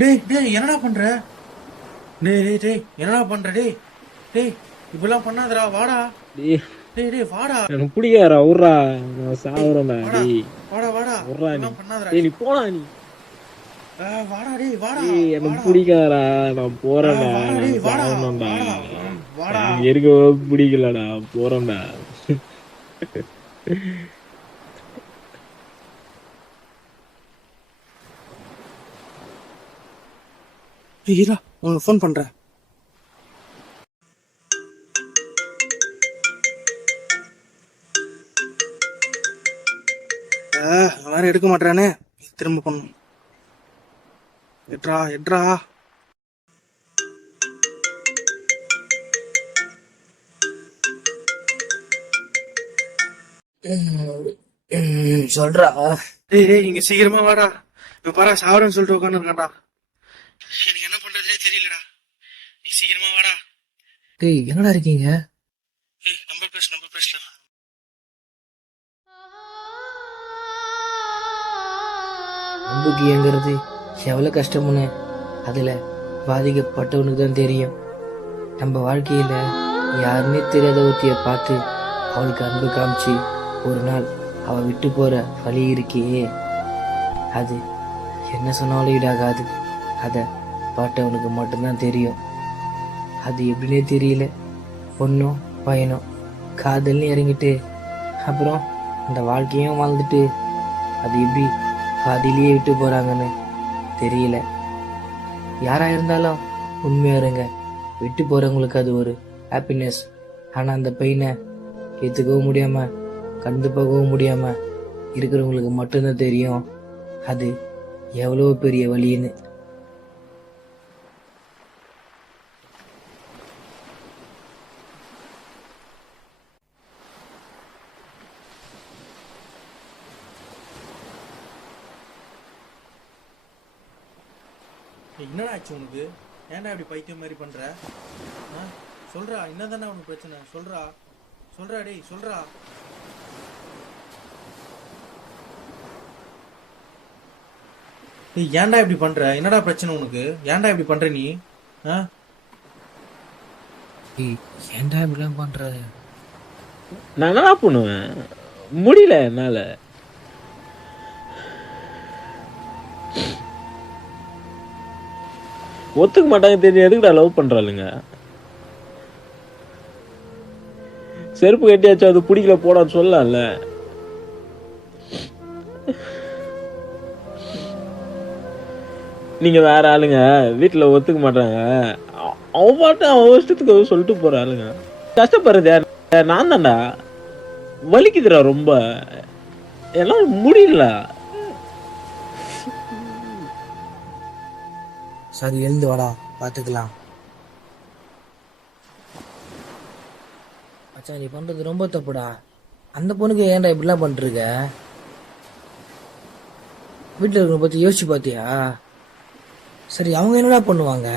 டேய் டேய் என்னடா பண்ற? டேய் டேய் டேய் என்னடா பண்ற? டேய் டேய் இப்படிலாம் பண்ணாதடா, வாடா. டேய் டேய் டேய் வாடா. எனக்கு பிடிக்காதுடா உட்றா. நான் டேய் சாவுறேன்டா வாடா. டேய். வாடா வாடா, உட்றா நீ. இப்படிலாம் பண்ணாதடா டேய் நீ டேய். போடா நீ. வாடா டேய் வாடா. டேய் எனக்கு வாடா. பிடிக்காதடா. நான் போறேன்டா. வாடா நான் டேய் வாடா. சாவணும்டா. வாடா வாடா. எனக்கு இருக்கவே பிடிக்கலடா. போறேன்டா. டேய் இரா, உனக்கு ஃபோன் பண்றேன். எல்லாரும் எடுக்க மாட்டானே, திரும்ப பண்ணும். எட்ரா எட்ரா. சொல்றா. டேய் டேய் இங்க சீக்கிரமா வாடா. இப்ப பாரா சாவரன்னு சொல்லிட்டு உட்காந்து இருக்கான்டா. எனக்கு என்ன பண்றதுனே தெரியலடா. நீ சீக்கிரமா வாடா. டேய் எங்கடா இருக்கீங்க? நம்பர் பேசலாம். அன்புக்கு இயங்குறது எவ்வளவு கஷ்டம்னு அதுல பாதிக்கப்பட்டவனுக்கு தான் தெரியும். நம்ம வாழ்க்கையில யாருன்னே தெரியாத ஒருத்திய பார்த்து அவளுக்கு அன்பு காமிச்சு ஒரு நாள் அவ விட்டு போற வழி இருக்கே, அது என்ன சொன்னாலும் ஈடாகாது. அத பாட்டவனுக்கு மட்டும்தான் தெரியும். அது எப்படின்னே தெரியல. பொண்ணும் பையனும் காதல்னு இறங்கிட்டு அப்புறம் அந்த வாழ்க்கையும் வாழ்ந்துட்டு அது எப்படி பாதியிலேயே விட்டு போறாங்கன்னு தெரியல. யாரா இருந்தாலும் உண்மையா இருங்க. விட்டு போறவங்களுக்கு அது ஒரு ஹாப்பினஸ். ஆனா அந்த பையனை ஏத்துக்கவும் முடியாம கடந்து போகவும் முடியாம இருக்கிறவங்களுக்கு மட்டும்தான் தெரியும் அது எவ்வளவு பெரிய வலின்னு. என்னடா ஆச்சு உனக்கு? ஏன்டா இப்படி பைத்தியம் மாதிரி பண்ற? சொல்றா, என்னதானே உனக்கு பிரச்சனை? சொல்றா டேய் சொல்றா. டேய் ஏன்டா இப்படி பண்ற? என்னடா பிரச்சனை உனக்கு? ஏன்டா இப்படி பண்ற நீ? ஏன்டா இப்படிலாம் பண்ற? நான் என்ன பண்ணுவேன்? முடியல என்னால. ஒத்துக்க மாட்டாங்க தெரியும். எதுக்குடா லவ் பண்றாளுங்க? செருப்பு கட்டியாச்சும் அது பிடிக்கல போடான்னு சொல்லலாம்ல. நீங்க வேற ஆளுங்க வீட்டுல ஒத்துக்க மாட்டாங்க. அவன் பாட்டு அவன் இஷ்டத்துக்கு சொல்லிட்டு போற ஆளுங்க. கஷ்டப்படுறது யார்? நான் தான்டா. வலிக்குதுடா ரொம்ப. என்னால முடியல. சரி எழுந்து வாடா, பாத்துக்கலாம். மச்சான் நீ பண்றது ரொம்ப தப்புடா. அந்த பொண்ணுக்கு ஏன்டா இப்படிலாம் பண்ணிருக்க? வீட்டில் இருக்கிற பத்தி யோசிச்சு பார்த்தியா? சரி அவங்க என்னடா பண்ணுவாங்க?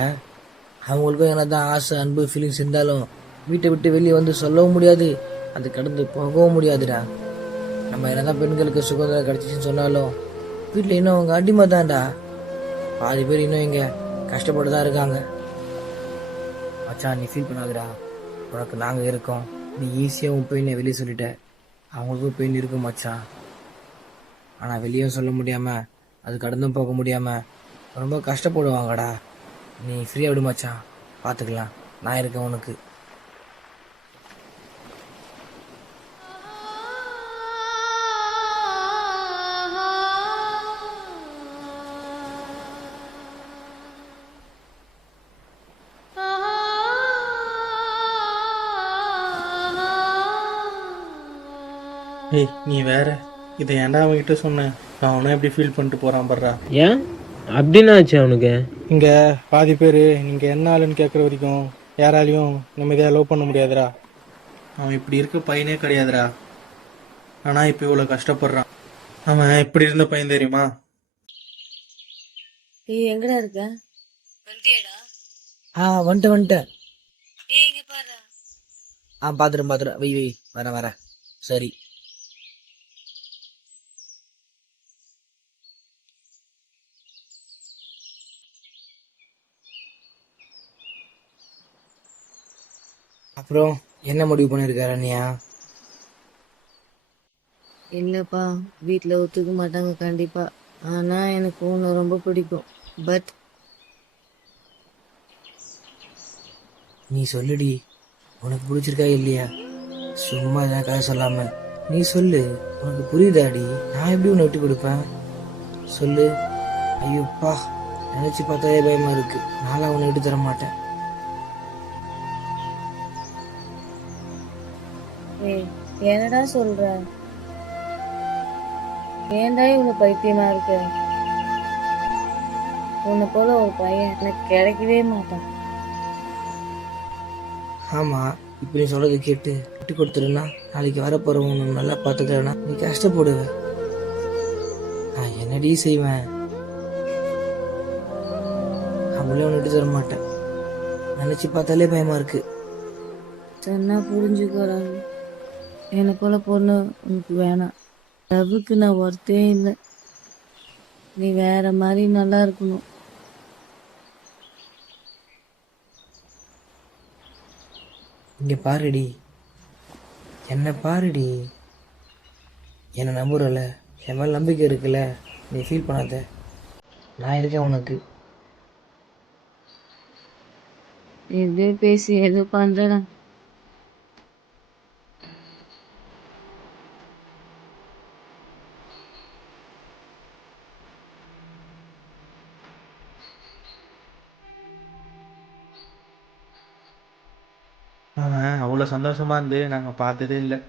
அவங்களுக்கும் என்னதான் ஆசை அன்பு ஃபீலிங்ஸ் இருந்தாலும் வீட்டை விட்டு வெளியே வந்து சொல்லவும் முடியாது, அது கடந்து போகவும் முடியாதுடா. நம்ம என்னதான் பெண்களுக்கு சுதந்திரம் கிடைச்சிச்சுன்னு சொன்னாலும் வீட்டில் இன்னும் அவங்க அடிமை தான்டா. பாதி பேர் இன்னும் இங்க கஷ்டப்பட்டு தான் இருக்காங்க. மச்சான் நீ ஃபீல் பண்ணாதடா, உனக்கு நாங்கள் இருக்கோம். நீ ஈஸியாக உன் பெயினை வெளியே சொல்லிட்ட. அவங்களுக்கும் பெயின் இருக்கும் மச்சான். ஆனால் வெளியும் சொல்ல முடியாமல் அது கடந்தும் போக முடியாமல் ரொம்ப கஷ்டப்படுவாங்கடா. நீ ஃப்ரீயாக விடு மச்சான், பார்த்துக்கலாம். நான் இருக்கேன் உனக்கு. ஏய் நீ வேற, இதை ஏன்டா அவன்கிட்ட சொன்னேன்? அவனும் எப்படி ஃபீல் பண்ணிட்டு போறான் பர்றா. ஏன் அப்படின்னு ஆச்சு அவனுக்கு? இங்க பாதி பேர் நீங்க என்ன ஆளுன்னு கேட்குற வரைக்கும் யாராலையும் நிம்மதியாக லவ் பண்ண முடியாதுடா. அவன் இப்படி இருக்க பையனே கிடையாதுடா. ஆனா இப்ப இவ்வளவு கஷ்டப்படுறான். அவன் இப்படி இருந்த பையன் தெரியுமா? ஏய் எங்கடா இருக்க? வந்துட்டியாடா? வந்துட்டேன். ஏய் இங்க பாரு. பாத்துறேன். வை வரேன். சரி. அப்புறம் என்ன முடிவு பண்ணியிருக்காரு அண்ணியா? இல்லப்பா, வீட்ல ஒத்துக்க மாட்டாங்க கண்டிப்பா. ஆனா எனக்கு உன்னை ரொம்ப பிடிக்கும். பட் நீ சொல்லுடி, உனக்கு பிடிச்சிருக்கா இல்லையா? சும்மா எதாவது கதை சொல்லாம நீ சொல்லு. உனக்கு புரியுதாடி? நான் எப்படி உன்னை விட்டு கொடுப்பேன் சொல்லு. ஐயோப்பா, நினைச்சு பார்த்தாலே பயமா இருக்கு. நான்லாம் உன்னை விட்டு தர மாட்டேன். ஏய், என்னடா சொல்ற? ஏன்டா இவ்வளவு பைத்தியமா இருக்க? உன்னை போல ஒரு பையன் எனக்கு கிடைக்கவே மாட்டான். ஆமா, இப்ப நீ சொல்றது கேட்டு விட்டு கொடுத்துருன்னா நாளைக்கு வரப்போறவங்க உன்னை நல்லா பார்த்துக்கலன்னா நீ கஷ்டப்படுவ. நான் என்னடி செய்வேன்? அவளே உன்னை விட்டு தர மாட்டேன். நினைச்சு பார்த்தாலே பயமா இருக்கு. சொன்னா புரிஞ்சுக்கோறாங்க. என்னை போல பொண்ணு உனக்கு வேணாம். லவ்வுக்கு நான் ஒருத்தே இல்லை. நீ வேற மாதிரி நல்லா இருக்கணும். இங்க பாருடி, என்ன பாருடி. என்னை நம்புறல, என் மேல நம்பிக்கை இருக்குல்ல. நீ ஃபீல் பண்ணாத, நான் இருக்கேன் உனக்கு. எதோ பேசி ஏதோ பண்றேன். அவன் அவ்வளோ சந்தோஷமா இருந்து நாங்கள் பார்த்ததே இல்லை.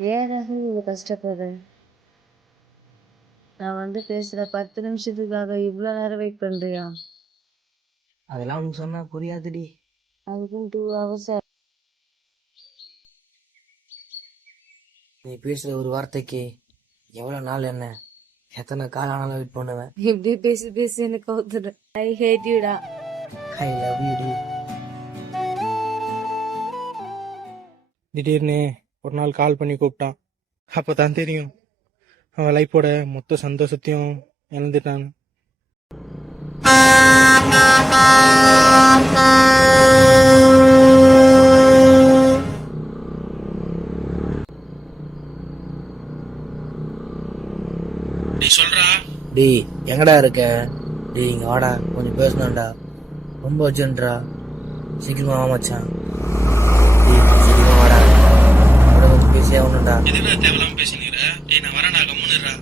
ஏன் ராகுல் இவ்வளவு கஷ்டப்படுறேன்? நான் வந்து பேசுற 10 நிமிஷத்துக்காக இவ்வளவு நேரம் வெயிட் பண்றியா? அதெல்லாம் உனக்கு சொன்னா புரியாதுடி. அதுக்கும் 2 hours. நீ பேசுற ஒரு வார்த்தைக்கு எவ்வளவு நாள் என்ன எத்தனை கால் ஆனாலும் வெயிட் பண்ணுவேன். இப்படி பேசி பேசி எனக்கு கவுத்துடு. ஐ ஹேட் யூடா. ஐ லவ் யூ டி. திடீர்னு ஒரு நாள் கால் பண்ணி கூப்பிட்டான். அப்போ தான் தெரியும் அவன் லைஃபோட மொத்த சந்தோஷத்தையும் இழந்துட்டான். டேய் எங்கடா இருக்க? டேய் இங்க வாடா, கொஞ்சம் பேசணும்டா. ரொம்ப அர்ஜென்ட்ரா, சீக்கிரமா வா மச்சான். டேய் சீக்கிரமா வாடா, அவட கொஞ்சம் பேசி பேசி ஆகணும்டா. எதுனா தேவையில்லாம பேசினுக்கிற? டேய் நான் வரேன்டா, கம்முன்னுடா.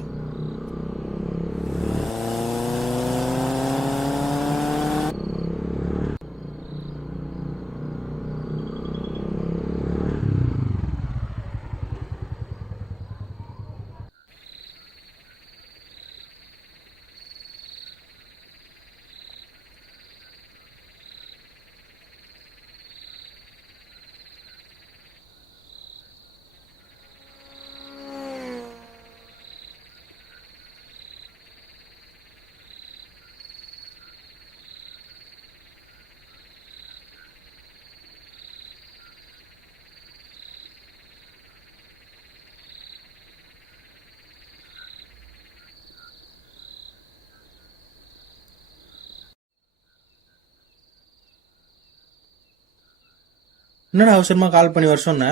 என்னடா அவசரமா கால் பண்ணி வர சொன்ன?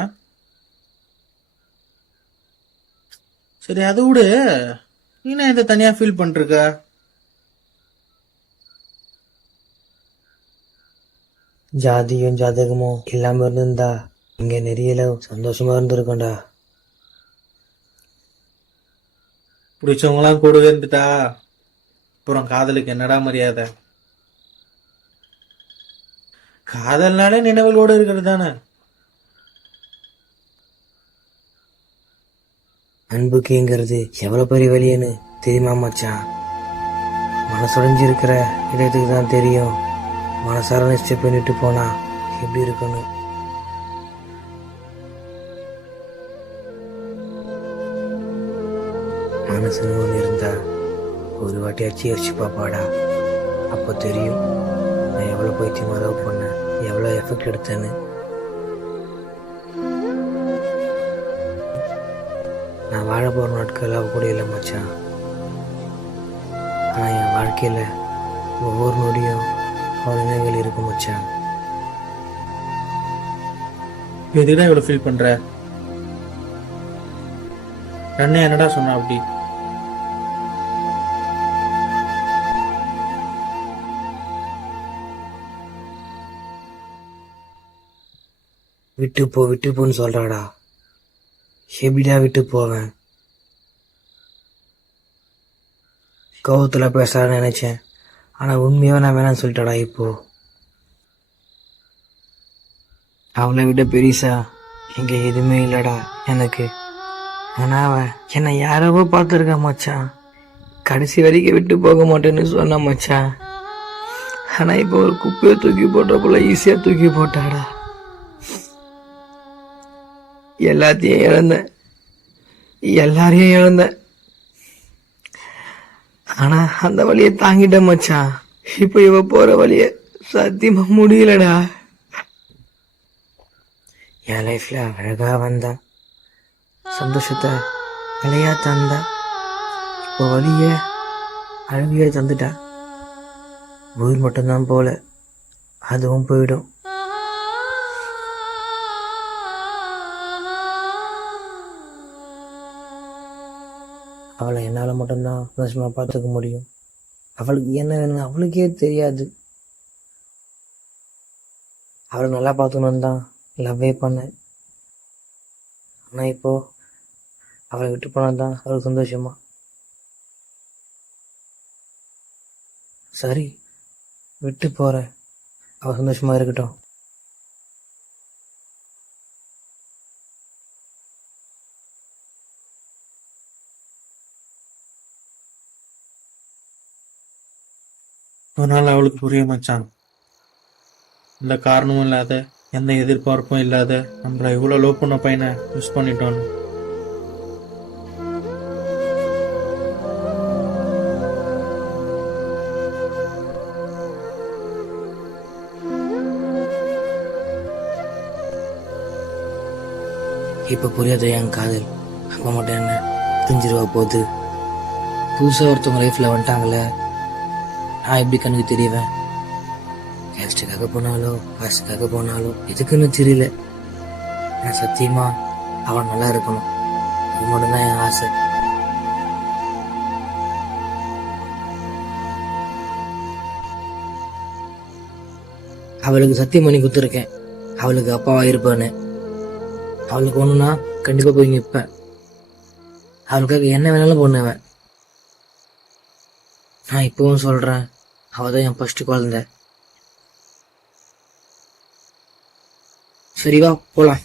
சரி அதை விடு, நீ என்ன இதை தனியா ஃபீல் பண்ணிருக்க? ஜாதியும் ஜாதகமும் இல்லாம இருந்திருந்தா இங்க நிறைய சந்தோஷமா இருந்திருக்கோம்டா. பிடிச்சவங்களாம் கூடவே இருந்துட்டா அப்புறம் காதலுக்கு என்னடா மரியாதை? காதல்னாலே நினைவுகளோடு இருக்கிறது தானே. அன்புக்குங்கிறது எவ்வளவு பெரிய வழின்னு தெரியுமா மச்சான்? மனசுடைஞ்சு இருக்கிற இடத்துக்கு தான் தெரியும் மனசார நிச்சயம் பண்ணிட்டு போனா எப்படி இருக்குன்னு. மனசுன்னு ஒன்று இருந்தா ஒரு வாட்டி அச்சு யோசிச்சு பாப்பாடா. அப்போ தெரியும் நான் எவ்வளோ பைத்தியமா லவ் பண்ணேன், எவ்வளோ எஃபெக்ட் எடுத்தேன்னு. நான் வாழ போகிற நாட்கள் அவ கூட இல்லை மச்சான். ஆனால் என் வாழ்க்கையில் ஒவ்வொரு நொடியும் அவள் நினைவுகள் இருக்கும் மச்சான். எதுக்குடா இவ்வளவு ஃபீல் பண்ற? அண்ணன் என்னடா சொன்னா அப்படி? விட்டு போன்னு சொல்றாடா. எப்படிடா விட்டு போவேன்? கோவத்துல பேசலான்னு நினைச்சேன், ஆனா உண்மையாக நான் வேணாம்னு சொல்லிட்டாடா. இப்போ அவளை விட பெரிசா இங்க எதுவுமே இல்லடா எனக்கு. ஆனா அவ என்னை யாரவோ பார்த்துருக்கா மச்சான். கடைசி வரைக்கும் விட்டு போக மாட்டேன்னு சொன்னா மச்சான். ஆனா இப்போ ஒரு குப்பையை தூக்கி போட்டப்போல ஈஸியா தூக்கி போட்டாடா. எல்லாத்தையும் இழந்தேன், எல்லாரையும் இழந்தேன். ஆனா அந்த வழியை தாங்கிட்டேன் மச்சான். இப்போ இவ போற வழிய சத்தியமா முடியலடா. என் லைஃப்ல அழகா வந்தா, சந்தோஷத்தை அலையா தந்தா, இப்போ வழிய அழகிய தந்துட்டா. உயிர் மட்டும்தான் போல, அதுவும் போயிடும். அவளை என்னால் மட்டும்தான் சந்தோஷமாக பார்த்துக்க முடியும். அவளுக்கு என்ன வேணும்னு அவளுக்கே தெரியாது. அவளை நல்லா பார்த்துக்கணுன்னு தான் லவ்வே பண்ணேன். ஆனால் இப்போ அவளை விட்டு போனால் தான் அவளுக்கு சந்தோஷமா. சரி, விட்டு போகிறேன், அவள் சந்தோஷமாக இருக்கட்டும். ஒரு நாள் அவளுக்கு புரிய மச்சான். எந்த காரணமும் இல்லாத, எந்த எதிர்பார்ப்பும் இல்லாத நம்மள இவ்வளவு லவ் பண்ண பையனை மிஸ் பண்ணிட்டோன்னு. இப்போ புரியாத என் காதல் அப்போ மட்டும் என்ன புரிஞ்சிருவா போகுது. புதுசாக ஒருத்தவங்க லைஃப்பில் வந்துட்டாங்களே, நான் எப்படி கண்ணுக்கு தெரியவேன்? கேஸ்டுக்காக போனாலோ காசுக்காக போனாலோ எதுக்குன்னு தெரியல. நான் சத்தியமா அவன் நல்லா இருக்கணும், அது மட்டும்தான் என் ஆசை. அவளுக்கு சத்தியம் பண்ணி கொடுத்துருக்கேன், அவளுக்கு அப்பாவா இருப்பான்னு. அவளுக்கு ஒண்ணுன்னா கண்டிப்பா போய் நிற்பேன். அவளுக்காக என்ன வேணாலும் பண்ணுவேன். நான் இப்பவும் சொல்றேன், அவதான் என் ஃபர்ஸ்ட் குழந்தை. சரி வா போலாம்.